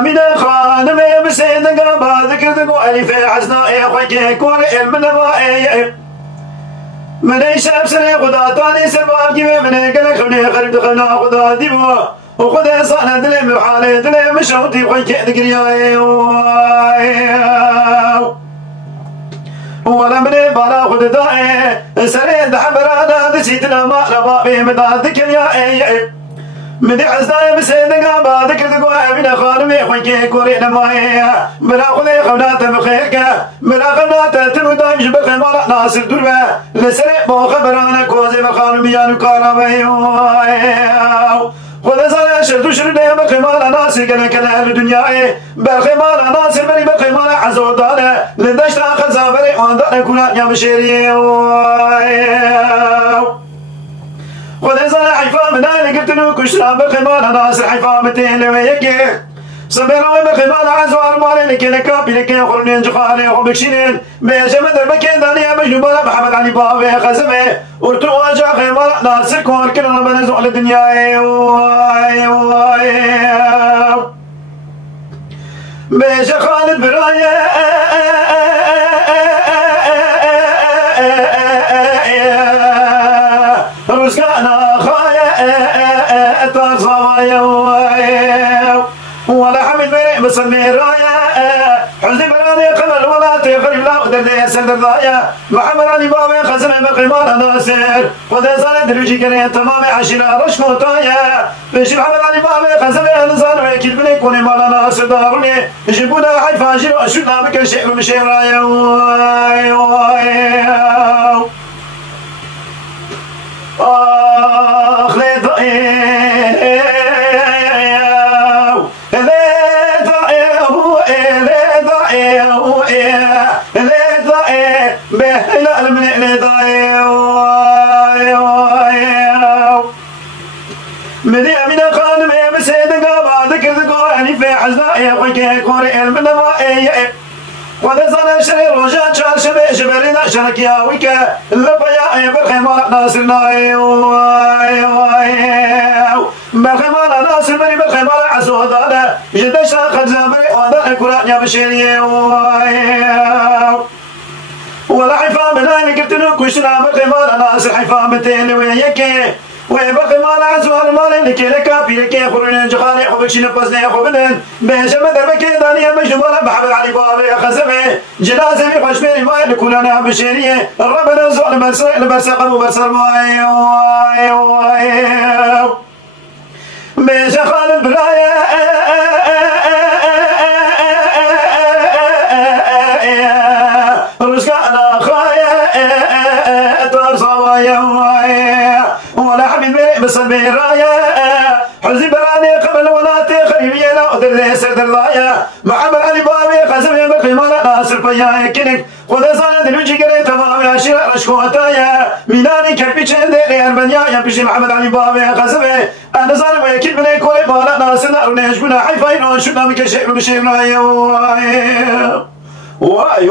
من خانم مسيد قبا ذكرتك ألف عزنائي خوكي كور المنبائي من يشاب سنة خدا تاني سربار كيف من قلق خبني خرب دخلنا خدا ديبوا وخدا صانا دلي مرحالي دلي مشوتي خوكي ذكرياي ولا مني بالا خد دائي سرين دحبرانا دسيتنا ما نبابي مدى ذكرياي من عزاي مسيدنا با ذكر دقوا من خانمي خوكي كورينا مايا من اخذي خونات بخيرك من اخذات تنودام جبك مال ناصر دربه لسرق مو خبرانا كوزي بخانميان كارمي خذ زايا شرط شرده بخمال ناصر كلا كلا الدنيا بخمال ناصر بري بخمال عزودانا لدشت خزا بري واندانا كنا يا بشيري خذ زايا حيفا من اين قلت له كشرا بخمال ناصر حيفا متين ويكي صبروا بخمال عزوار مالين كنا كابي لكي خرنين جخالي وبكشينين بيجا مدر بكين دانيا مجنوبا محمد علي بابي خزمي ورتوا جا خمال ناصر كون كنا بنزوع للدنيا بيجا خالد برايا رزقنا خايا ترصايا ولا حمد بريء بصمي رايا حزن براني قبل ولا تخرب لا ودردي سندر ضايا محمد علي بابي خزم بقمار ناصر خذ زاد رجي كريم تمام عشرة رشكو طايا بيش محمد علي بابي خزم نزار ويكيد بني كوني مال ناصر داروني جيبونا حيفا جيرو اشونا بك شيء من شيء رايا من خانم مسيد قابا ذكر ذكور يعني في حزنائي خوكي كوري المنبائي وذا زانا شري روجان شار شبه شبرنا شرك يا ويكا لبيا بالخمال ناصر ناي بالخمال ناصر بري بالخمال عزودانا جدش خد زمري وذا كوران يا بشيري ولا حفا من اين قلت له كشنا بالخمال ناصر حفا متين ويكي ويبقى مال عزوار مال لكي لكا في لكي خرين جخاني حبك شي نفسني خبنن بيش مدر بكي دانيا مجنوبة محمد علي بابي خزمي جنازة في خشمين ماي لكل انا بشيريه ربنا زعل برسق وبرسل ماي بيش خالد برايا رزقنا خايا ترصوايا ولا حبيب بصلبي رايا حزن براني قبل ولا تخريبي لا أدر سرد الرايا محمد علي بابي خزمي بقيمة ناصر بياي كنك خذ زاند الوجي قري تمام عشرة رشكوتايا ميلاني كربي چند غير بنيا يمشي محمد علي بابي خزمي أنا زاند ويكيد بني كولي مالا ناصر نارونيش بنا حيفاين وشنا بكشي بمشي رايا واي